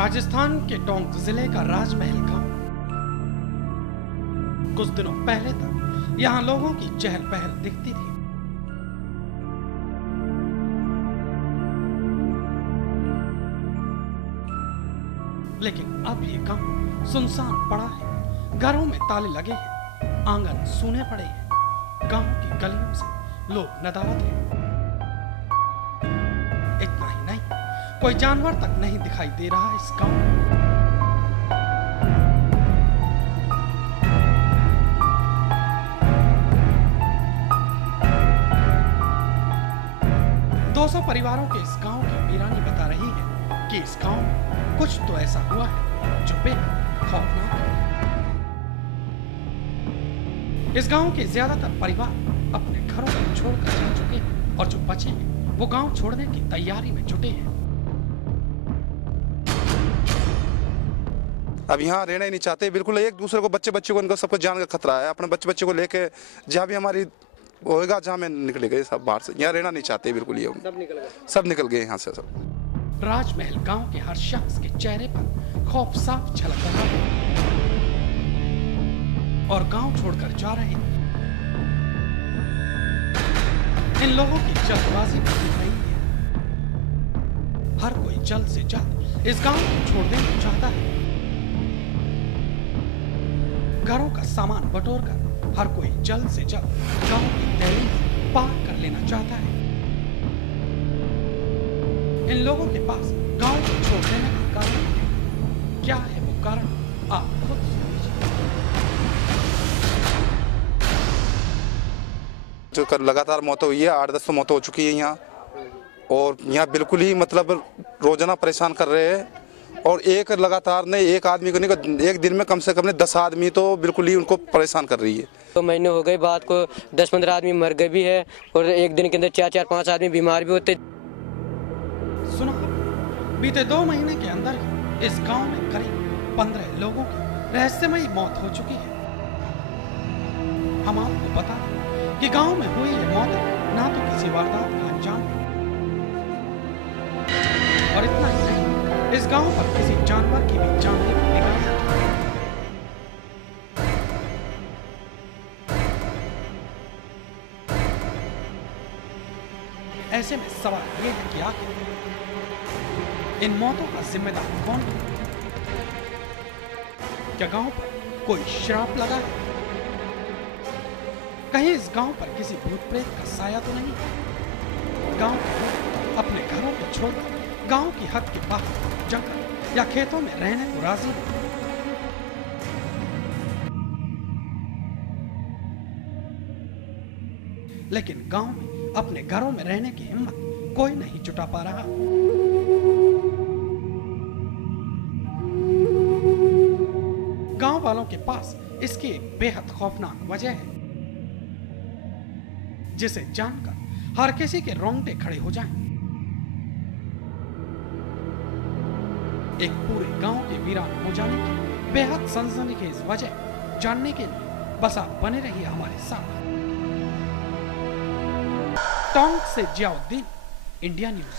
राजस्थान के टोंक जिले का राजमहल गांव। कुछ दिनों पहले तक यहां लोगों की चहल पहल दिखती थी। लेकिन अब ये गांव सुनसान पड़ा है। घरों में ताले लगे हैं, आंगन सूने पड़े हैं। गांव की गलियों से लोग नदारद हैं। इतना ही नहीं, कोई जानवर तक नहीं दिखाई दे रहा इस गांव में। दो 200 परिवारों के इस गांव की वीरानी बता रही है कि इस गांव में कुछ तो ऐसा हुआ है जो बेहद खौफनाक है। इस गांव के ज्यादातर परिवार अपने घरों को छोड़कर जा चुके हैं और जो बचे हैं वो गांव छोड़ने की तैयारी में जुटे हैं। अब यहाँ रहना ही नहीं चाहते बिल्कुल। एक दूसरे को बच्चे को इनको सबको जान का खतरा है। अपने बच्चे को लेके जहाँ भी हमारी होएगा, जहाँ में निकले गए सब बाहर से, यहाँ रहना नहीं चाहते बिल्कुल। ये सब निकल गए यहाँ से सब। राजमहल गांव के हर शख्स के चेहरे पर खौफ साफ झलक रहा है और गांव छोड़कर जा रहे हैं। इन लोगों की जल्दबाजी दिख रही है। हर कोई जल्द से जल्द इस गांव को छोड़ देना चाहता है। घरों का सामान बटोरकर हर कोई जल्द से जल्द गांव की दहलीज पार कर लेना चाहता है। इन लोगों के पास गांव को छोड़ देने का कारण है। क्या है वो कारण, आप खुद जो लगातार मौतें हुई है, 8-10 तो मौतें हो चुकी है यहाँ। और यहाँ बिल्कुल ही मतलब रोजाना परेशान कर रहे हैं। और एक लगातार नहीं, एक आदमी को नहीं, एक दिन में कम से कम 10 आदमी तो बिल्कुल ही उनको परेशान कर रही है। 2 महीने हो गए बात को, 10-15 आदमी मर गए भी है और एक दिन के अंदर 4-5 आदमी बीमार भी होते। सुना, बीते 2 महीने के अंदर ही इस गांव में करीब 15 लोगों की रहस्यमयी मौत हो चुकी है। हम आपको बता दें कि गांव में हुई ये मौत ना तो किसी वारदात का अंजाम है और इतना ही नहीं, इस गांव पर किसी जानवर की भी जानलेवा निगाह है। ऐसे में सवाल ये है कि आखिर इन मौतों का जिम्मेदार कौन है? क्या गांव पर कोई श्राप लगा है? कहीं इस गांव पर किसी भूत प्रेत का साया तो नहीं? गांव के लोग अपने घरों को छोड़कर गांव की हद के बाहर जंगल या खेतों में रहने को राजी हैं। लेकिन गांव में अपने घरों में रहने की हिम्मत कोई नहीं जुटा पा रहा। गांव वालों के पास इसकी एक बेहद खौफनाक वजह है जिसे जानकर हर किसी के रोंगटे खड़े हो जाएं। एक पूरे गांव के वीरान हो जाने की बेहद सनसनीखेज वजह जानने के लिए बस आप बने रहिए हमारे साथ। टोंक से जियाउद्दीन, इंडिया न्यूज।